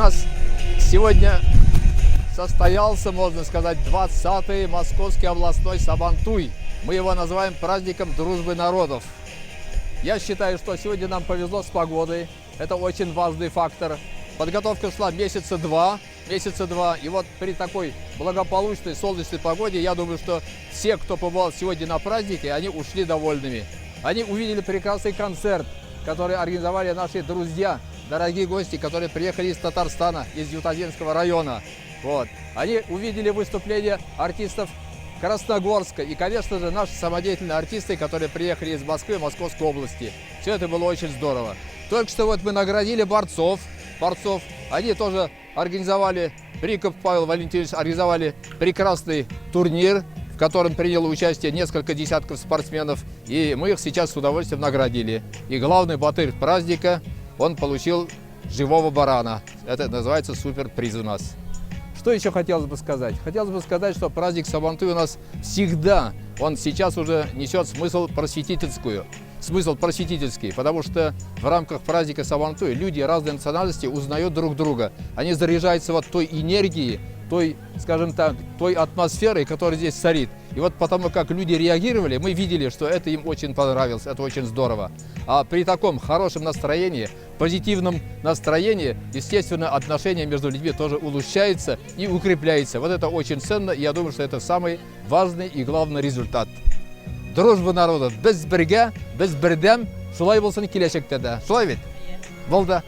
нас сегодня состоялся, можно сказать, 20-й Московский областной Сабантуй. Мы его называем праздником дружбы народов. Я считаю, что сегодня нам повезло с погодой. Это очень важный фактор. Подготовка шла месяца два. И вот при такой благополучной солнечной погоде, я думаю, что все, кто побывал сегодня на празднике, они ушли довольными. Они увидели прекрасный концерт, который организовали наши друзья, дорогие гости, которые приехали из Татарстана, из Ютазенского района. Вот. Они увидели выступления артистов Красногорска и, конечно же, наши самодеятельные артисты, которые приехали из Москвы, Московской области. Все это было очень здорово. Только что вот мы наградили борцов. Они тоже организовали, Бриков Павел Валентинович организовали прекрасный турнир, в котором приняло участие несколько десятков спортсменов. И мы их сейчас с удовольствием наградили. И главный батыр праздника, он получил живого барана. Это называется суперприз у нас. Что еще хотелось бы сказать? Хотелось бы сказать, что праздник Сабантуй у нас всегда, он сейчас уже несет смысл просветительский, потому что в рамках праздника Сабантуй люди разной национальности узнают друг друга. Они заряжаются вот той энергией, той, скажем так, той атмосферой, которая здесь царит. И вот потому как люди реагировали, мы видели, что это им очень понравилось, это очень здорово. А при таком хорошем настроении, позитивном настроении, естественно, отношения между людьми тоже улучшаются и укрепляются. Вот это очень ценно, и я думаю, что это самый важный и главный результат. Дружба народов без бірге, без бірдем, шулай болсын келешекте де. Шулай бит? Болды.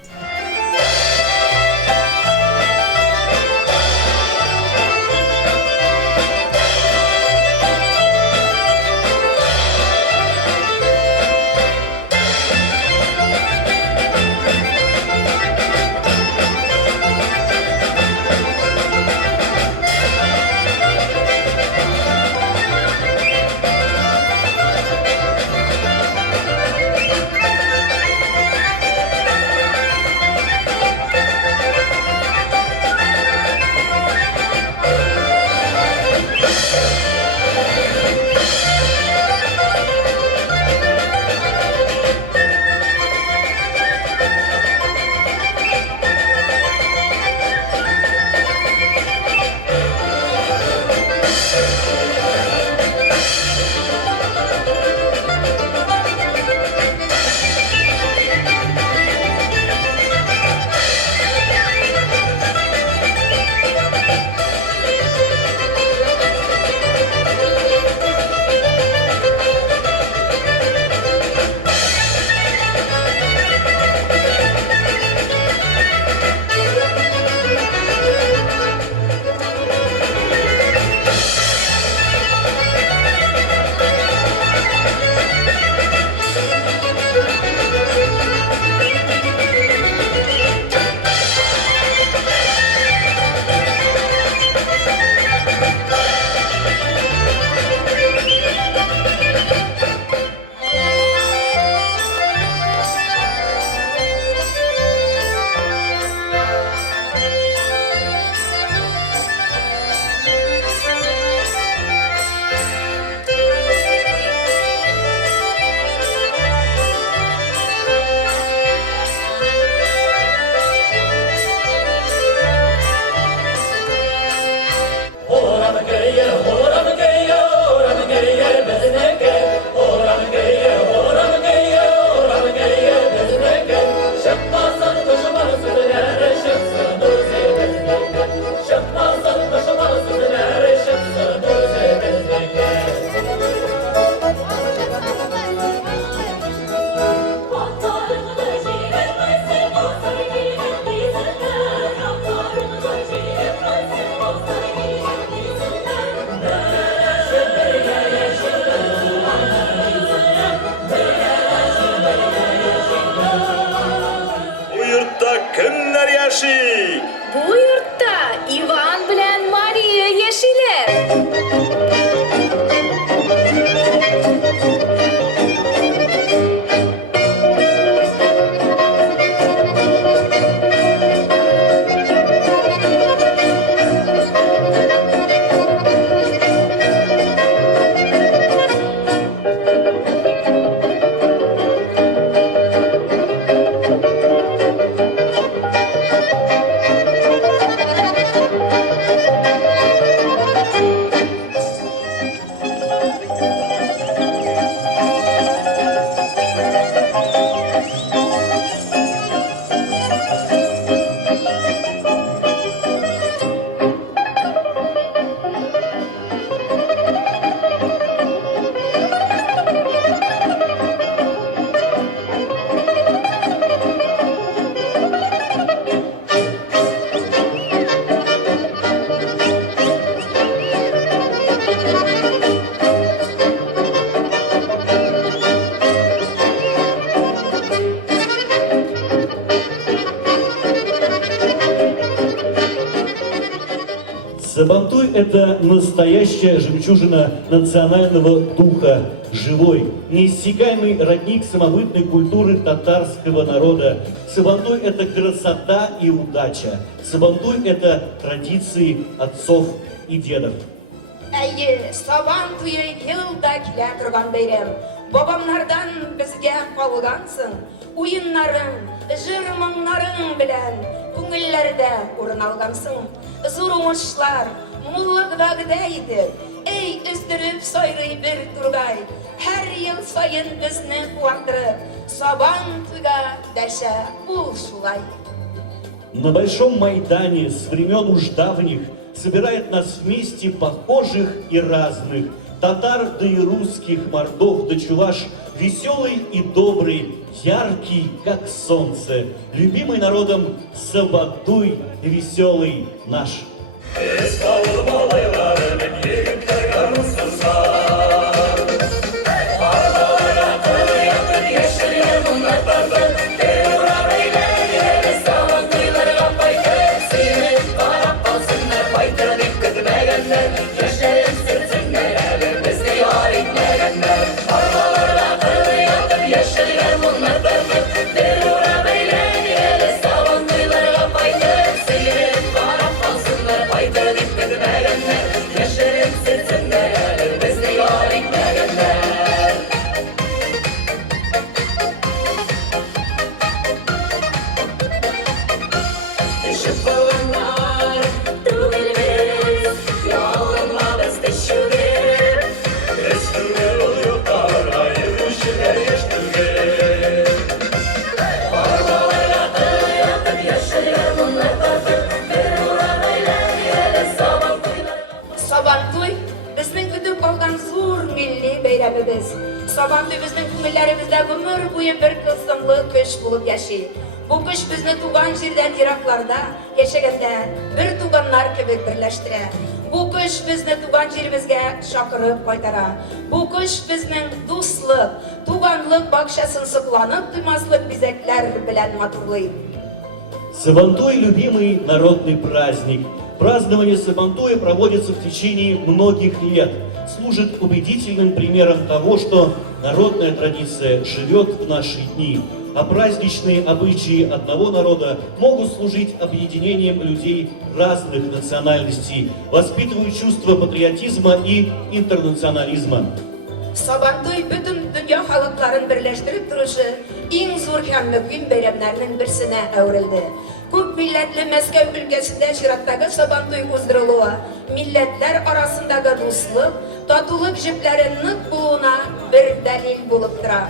Bu yurtta Ivan bilen Maria yaşaylar. Сабантуй – это настоящая жемчужина национального духа, живой, неиссякаемый родник самобытной культуры татарского народа. Сабантуй – это красота и удача. Сабантуй – это традиции отцов и дедов. Әйе, сабан туйы елда килә торган бәйрәм. Бабамнардан безгә калгансың. Уеннарың, җыр-моңнарың белән күңелләрдә урын алгансың. Зур уңышлар, муллык вәгъдә иде. Эй, өздереп сайрый бер тургай. Һәр ел саен безне куандырып, сабан туйга дәшә ул шулай. На Большом Майдане с времен уж давних собирает нас вместе похожих и разных, татар да и русских, мордов да чуваш, веселый и добрый, яркий, как солнце, любимый народом Сабантуй, веселый наш. Сабантуй безнең көтеп калган зур милли бәйрәмебез. Сабантуй безнең күңелләребездә гомер буе бер тылсымлы көч булып яши. Бу көч безне туган җирдән еракларда яшәгәндә бер туганнар кебек берләштерә. Бу көч безне туган җиребезгә шакырып кайтара. Бу көч безнең дуслык, туганлык бакчасын сокланып туймаслык бизәкләр белән матурлый. Сабантуй – любимый народный праздник. Празднование Сабантуя проводится в течение многих лет, служит убедительным примером того, что народная традиция живет в наши дни, а праздничные обычаи одного народа могут служить объединением людей разных национальностей, воспитывают чувство патриотизма и интернационализма. Сабантуй бөтен дөнья халыкларын берләштереп торучы иң зур һәм мөһим бәйрәмнәрнең берсенә әверелде. Күп милләтле Мәскәү өлкәсендә чираттагы Сабантуй уздырылуы милләтләр арасындагы дуслык, татулык җепләре нык булуына бер дәлил булып тора.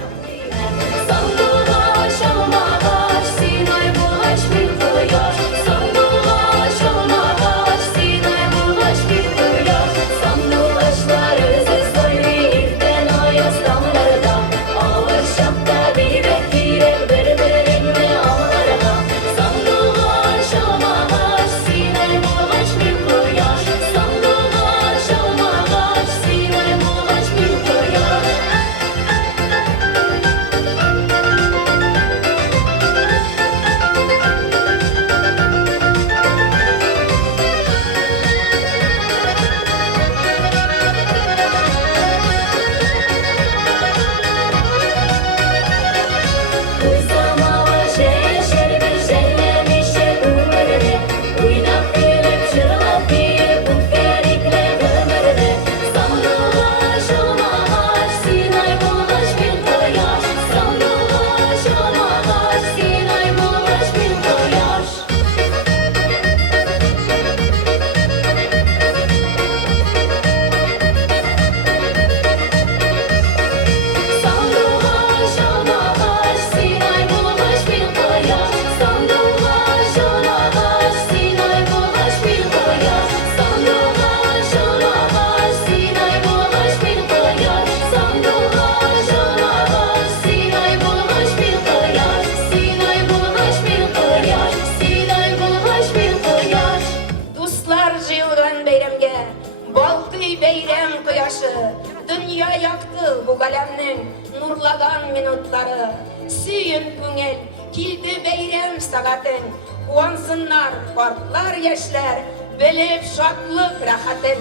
Dünya yaktı bu kalemnin nurlagan minutları. Süyün küngel, kildi beyrem sağatın. Kuansınlar, kartlar, yaşlar. белев шатлык рахатын.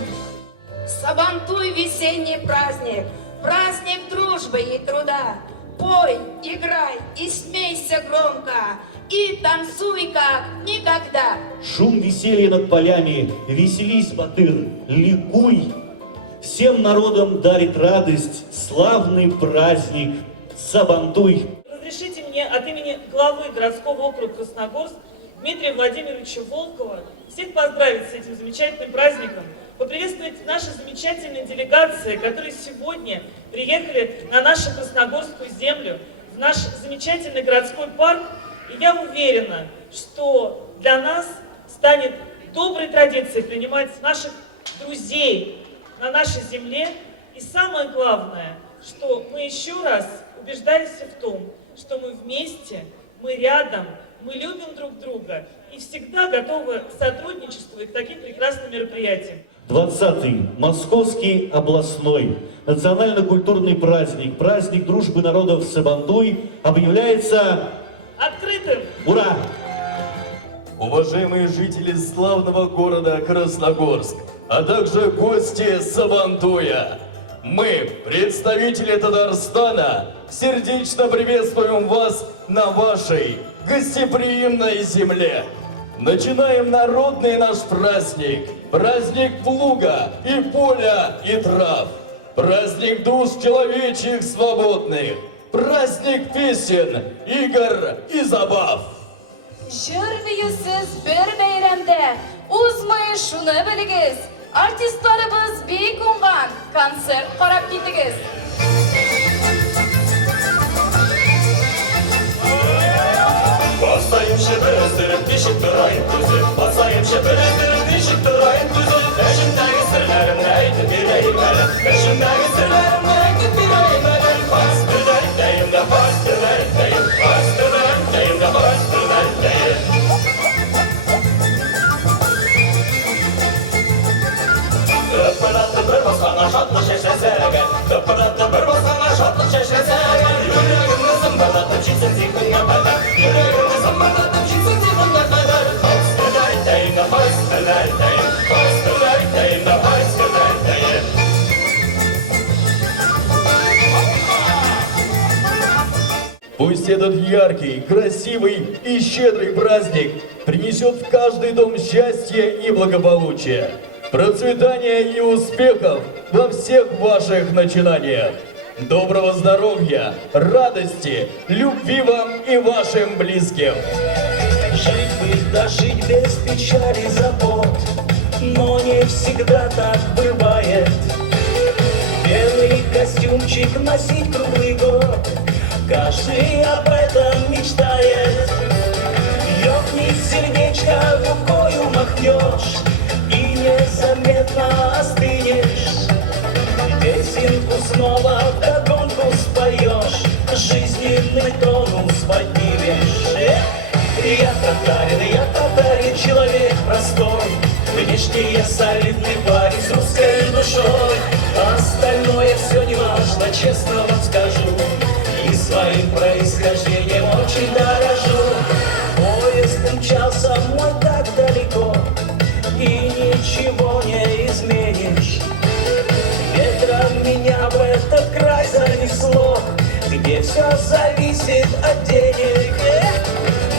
Сабантуй весенний праздник, праздник дружбы и труда. Пой, играй и смейся громко, и танцуй как никогда. Шум веселья над полями, веселись, Батыр, ликуй. Всем народам дарит радость славный праздник Сабантуй. Разрешите мне от имени главы городского округа Красногорск Дмитрия Владимировича Волкова всех поздравить с этим замечательным праздником, поприветствовать наши замечательные делегации, которые сегодня приехали на нашу красногорскую землю, в наш замечательный городской парк. И я уверена, что для нас станет доброй традицией принимать наших друзей на нашей земле. И самое главное, что мы еще раз убеждаемся в том, что мы вместе, мы рядом, мы любим друг друга и всегда готовы к сотрудничеству и к таким прекрасным мероприятиям. 20-й Московский областной национально-культурный праздник, праздник дружбы народов Сабантуй объявляется Открытым! Ура! Уважаемые жители славного города Красногорск, а также гости Сабантуя, мы, представители Татарстана, сердечно приветствуем вас на вашей гостеприимной земле. Начинаем народный наш праздник, праздник плуга и поля и трав, праздник душ человечьих свободных, праздник песен, игр и забав. Жүрмейсіз бір бейрамда, узмай шуны білігіз. Артистларыбыз бей қонған концерт қарап кетігіз. Басайым шебіріздіріп, дешік тұрайын көзі. Басайым шебіріздіріп, дешік тұрайын көзі. Ішімдегі сірлерімді айтып берейін әлі. Ішімдегі сірлерімді айтып берейін әлі. Бастырды айтайым да, бастырды айтайым. Бастырды айтайым да, бастырды айтайым. Дөппіратты бір басқана шатлы шешесәге. Дөппіратты бір басқана шатлы шешесәге. Жүрегімді зымбырлатып жетсін зейхіңе қайдар. Жүрегімді зымбырлатып жетсін зейхіңе қайдар. Бастырды айтайым да, бастырды айтайым. Бастырды айтайым да, бастырды айтайым. Пусть этот яркий, красивый и щедрый праздник принесет в каждый дом счастье и благополучие, процветания и успехов во всех ваших начинаниях. Доброго здоровья, радости, любви вам и вашим близким. Жить бы, да жить без печали, забот, но не всегда так бывает. Белый костюмчик носить круглый год, каждый об этом мечтает. Ёкнет сердечко, рукою махнешь и незаметно остынешь. Песенку снова вдогонку споешь, жизненный тонус поднимешь. Я татарин, человек простой, внешне я солидный парень с русской душой. Остальное все не важно, честно вам скажу, и своим происхождением очень дорожу. Поезд умчался мой так далеко, и ничего не изменишь. Ветром меня в этот край занесло, где все зависит от денег.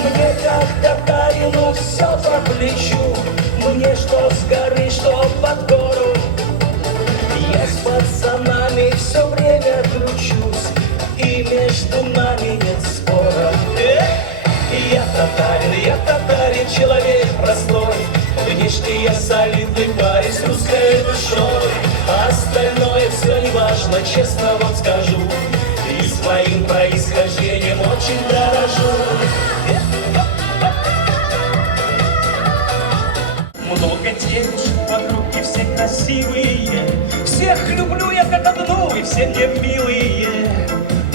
Мне как татарину все по плечу, мне что с горы, что под гору. Я с пацанами все время кручусь, и между нами нет спора. Я татарин, человек простой, внешне я солидный парень с русской душой. Остальное все не важно, честно вам скажу, и своим происхождением очень дорожу. Много девушек вокруг и все красивые, всех люблю я как одну и все мне милые.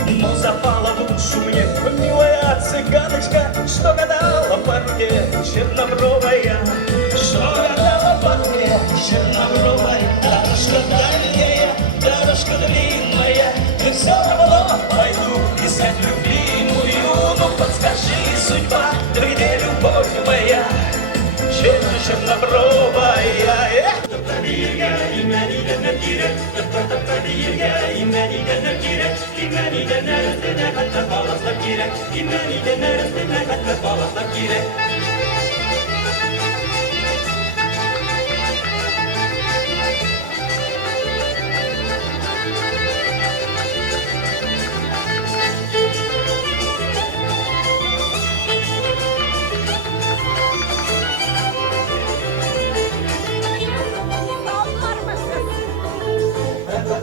Но запала в душу мне милая цыганочка, что гадала по мне чернобровая, что гадала по мне чернобровая. Дорожка дальняя, дорожка длинная, и все равно пойду искать любимую. Ну подскажи, судьба, где любовь моя? Чернобровая. yerge İmmeniden örgire İmmeniden üstüne katla bağlasak gerek İmmeniden üstüne katla bağlasak gerek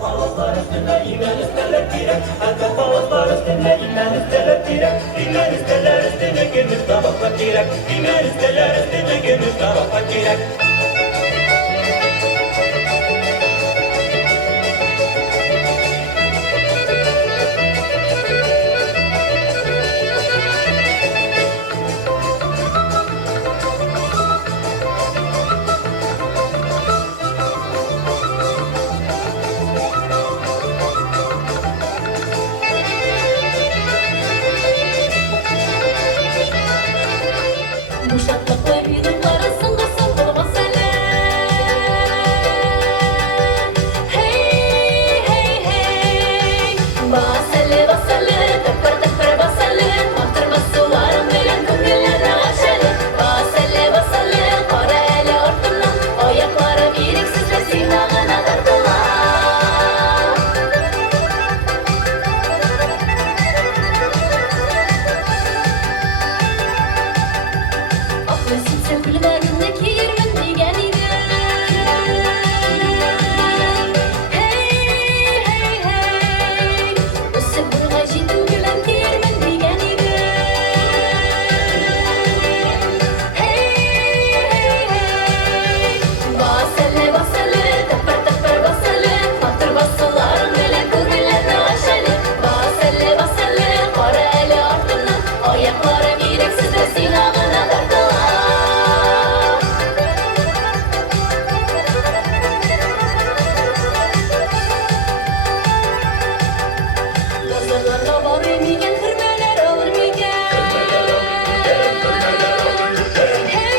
Palaslar üstünde imen isterler direk Arka palaslar üstünde imen isterler direk İmen isterler üstüne gümüş tabaklar direk İmen isterler üstüne gümüş tabaklar direk Bu şatlıklar yudumları sındı sındı basele. Hey hey hey basele basele tıpır tıpır basele matır basularım bilen kümleleri aşele basele basele kara ele ortamdan ayakları biriksiz ve simağına dardılar. Affetsin sevgililerindeki yermin digen idi. Hey hey hey bu sevgililer ciddi gülen yermin digen idi. Hey hey hey basele basele tıpır tıpır basele matır basılarım bile kıgılarını aşele basele basele kara eli ardından ayakları bireksiz ve silahına dardılar. Nazarlarla var emigen kırmeler olur migen. Hey hey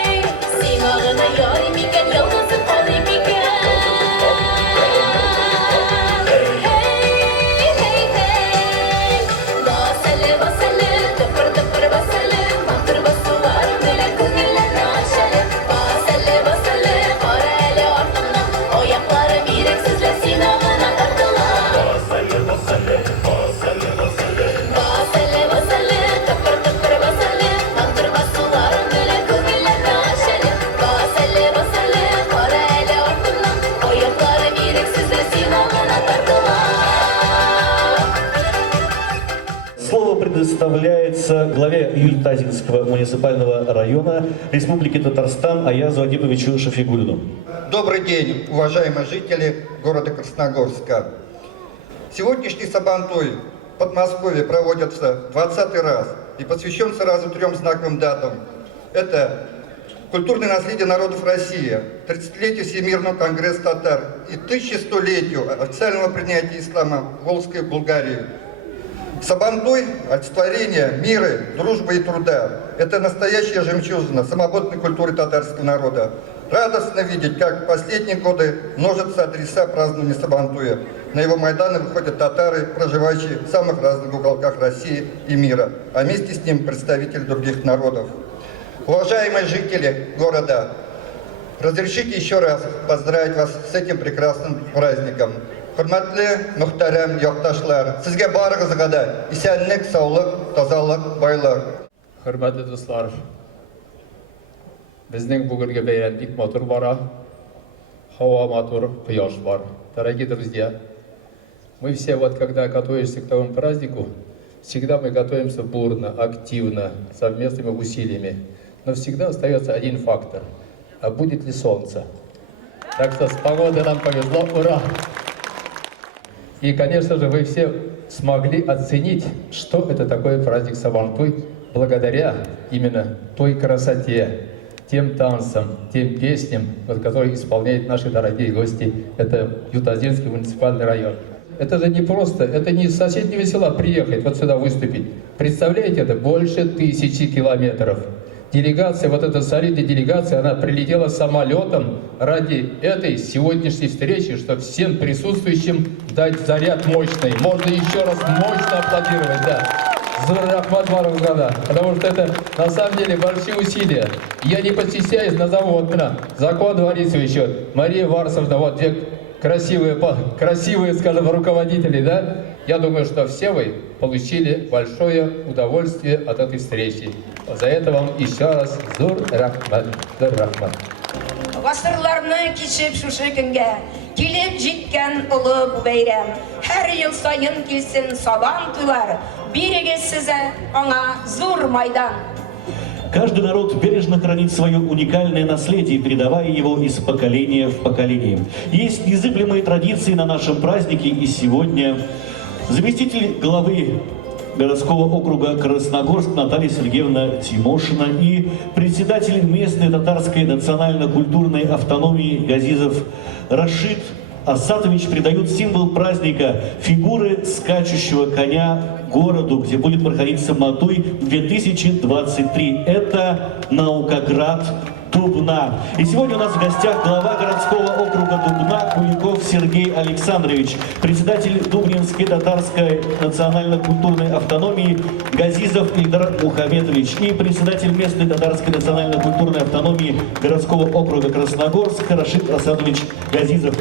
hey simağına yar emigen yalnızı kal emigen. Hey hey hey basele basele tıpır tıpır basele matır basular bile kıgılarını aşele basele basele kara ele ardından ayakları bireksizle sinağına dardılar. Basele basele tıpır tıpır basele matır basular bile kıgılarını aşele basele basele kara ele ardından ayakları bireksizle sinağına dardılar. Слово предоставляется главе Юльтазинского муниципального района Республики Татарстан Аязу Адиповичу Шафигулину. Добрый день, уважаемые жители города Красногорска. Сегодняшний Сабантуй в Подмосковье проводится 20-й раз и посвящен сразу 3 знаковым датам. Это культурное наследие народов России, 30-летию Всемирного конгресса татар и 1100-летию официального принятия ислама в Волжской Булгарии. Сабантуй – олицетворение мира, дружбы и труда. Это настоящая жемчужина самобытной культуры татарского народа. Радостно видеть, как в последние годы множатся адреса празднования Сабантуя. На его майданы выходят татары, проживающие в самых разных уголках России и мира, а вместе с ним представители других народов. Уважаемые жители города, разрешите еще раз поздравить вас с этим прекрасным праздником. Hürmetli muhterem yurttaşlar, sizge barıгызга да исәнлек, саулык, тазалык, байлык. Hürmetli dostlar, bizning bugungi bayram бик матур бара. Hava матур, кояш бар. Дорогие друзья, мы все вот когда готовимся к тому празднику, всегда мы готовимся бурно, активно, совместными усилиями. Но всегда остается один фактор. А будет ли солнце? Так что с погодой нам повезло, ура! И, конечно же, вы все смогли оценить, что это такое праздник Сабантуй, благодаря именно той красоте, тем танцам, тем песням, которые исполняют наши дорогие гости. Это Ютазинский муниципальный район. Это же не просто, это не с соседнего села приехать вот сюда выступить. Представляете, это больше 1000 километров. делегация, вот эта солидная делегация, она прилетела самолетом ради этой сегодняшней встречи, чтобы всем присутствующим дать заряд мощный. Можно еще раз мощно аплодировать, да. Зур-Рахмат Маровгада, потому что это на самом деле большие усилия. Я не постесняюсь, назову вот меня, закон дворится еще, Мария Варсовна, вот две красивые, скажем, руководители, да? Я думаю, что все вы получили большое удовольствие от этой встречи. За это вам еще раз Зур-Рахмат. Зур-Рахмат. Ғасырларны кешіп шушы күнге, келіп жеткен ұлы бұл бәйрәм. Әр ел сайын келсін сабан туйлар, берегіз сізі аңа зур майдан. Каждый народ бережно хранит свое уникальное наследие, передавая его из поколения в поколение. Есть незыблемые традиции на нашем празднике, и сегодня заместитель главы городского округа Красногорск Наталья Сергеевна Тимошина и председатель местной татарской национально-культурной автономии Газизов Рашид Асатович придают символ праздника фигуры скачущего коня городу, где будет проходить Сабантуй 2023. Это Наукоград, Дубна. И сегодня у нас в гостях глава городского округа Дубна Куликов Сергей Александрович, председатель Дубнинской татарской национально-культурной автономии Газизов Ильдар Мухаметович и председатель местной татарской национально-культурной автономии городского округа Красногорск Рашид Асатович Газизов.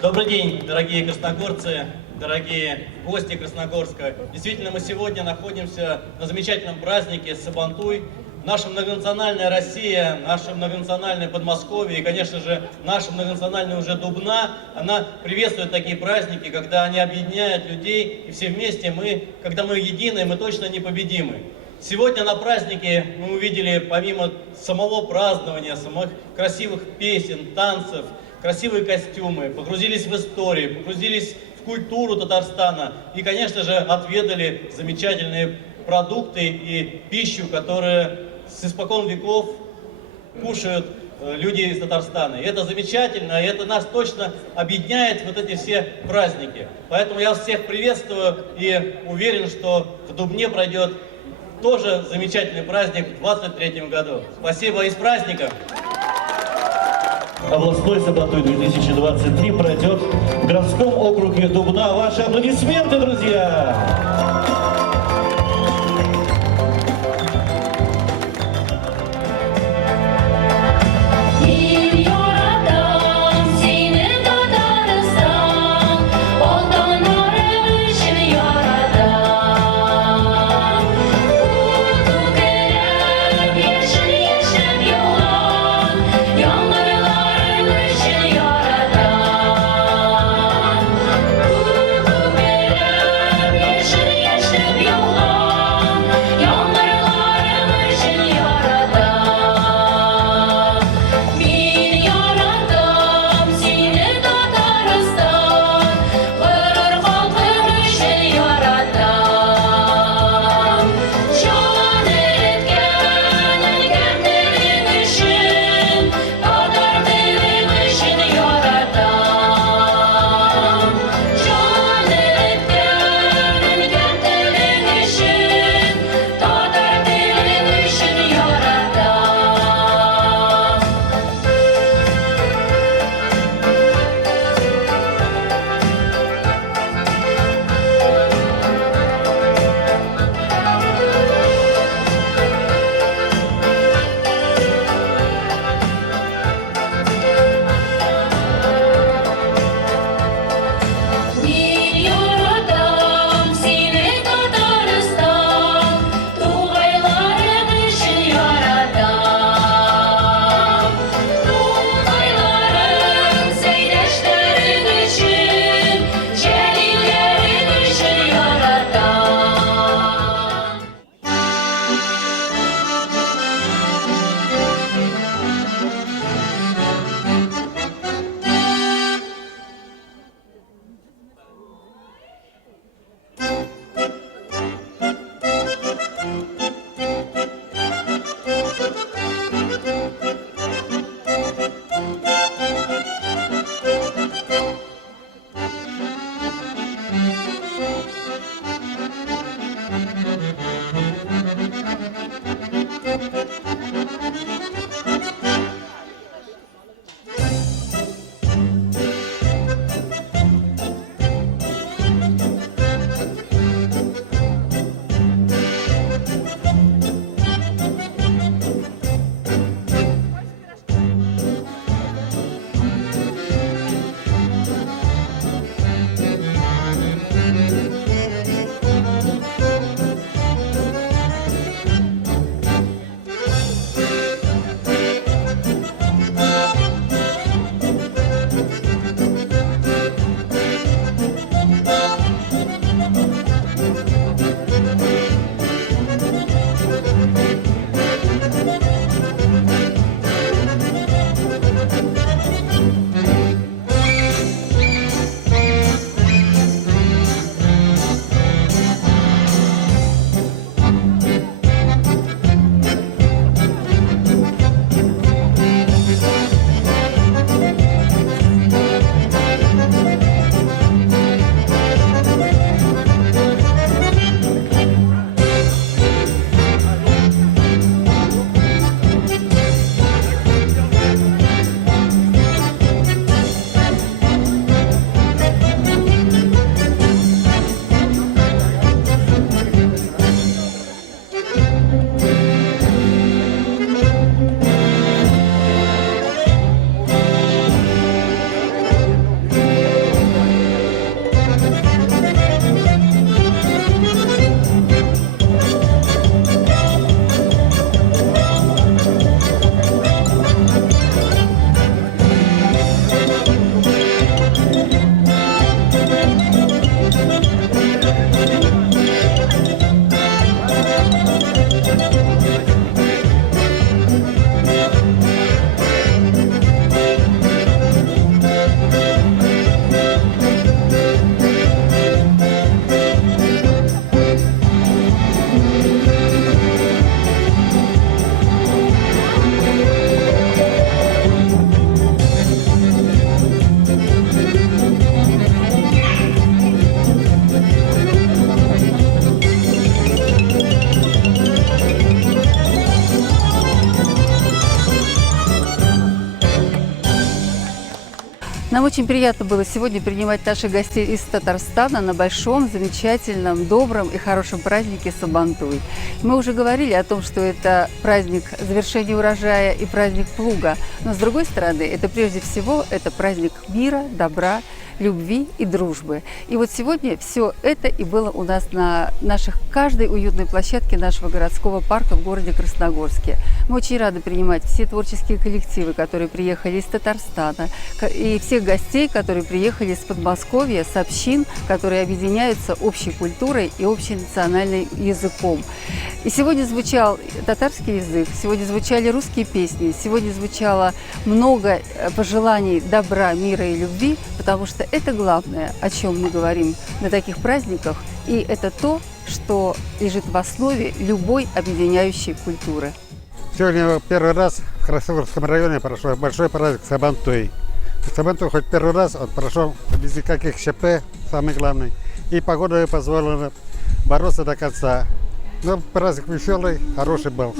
Добрый день, дорогие красногорцы, дорогие гости Красногорска. Действительно, мы сегодня находимся на замечательном празднике Сабантуй. Наша многонациональная Россия, наша многонациональная Подмосковье и, конечно же, наша многонациональная уже Дубна, она приветствует такие праздники, когда они объединяют людей, и все вместе когда мы едины, мы точно непобедимы. Сегодня на празднике мы увидели, помимо самого празднования, самых красивых песен, танцев, красивые костюмы, погрузились в историю, погрузились в культуру Татарстана и, конечно же, отведали замечательные продукты и пищу, которые с испокон веков кушают люди из Татарстана. И это замечательно, и это нас точно объединяет, вот эти все праздники. Поэтому я вас всех приветствую и уверен, что в Дубне пройдет тоже замечательный праздник в 2023 году. Спасибо и с праздником! Областной Сабантуй 2023 пройдет в городском округе Дубна. Ваши аплодисменты, друзья! Yeşil очень приятно было сегодня принимать наших гостей из Татарстана на большом, замечательном, добром и хорошем празднике Сабантуй. Мы уже говорили о том, что это праздник завершения урожая и праздник плуга, но с другой стороны, это прежде всего это праздник мира, добра, любви и дружбы. И вот сегодня все это и было у нас на каждой уютной площадке нашего городского парка в городе Красногорске. Мы очень рады принимать все творческие коллективы, которые приехали из Татарстана, и всех гостей, которые приехали из Подмосковья, с общин, которые объединяются общей культурой и общенациональным языком. И сегодня звучал татарский язык, сегодня звучали русские песни, сегодня звучало много пожеланий добра, мира и любви, потому что это главное, о чем мы говорим на таких праздниках, и это то, что лежит в основе любой объединяющей культуры. Сегодня первый раз в Красногорском районе прошел большой праздник Сабантуй. Сабантуй хоть первый раз он прошел без никаких ЧП, самый главный, и погода позволила бороться до конца. Но праздник веселый, хороший был.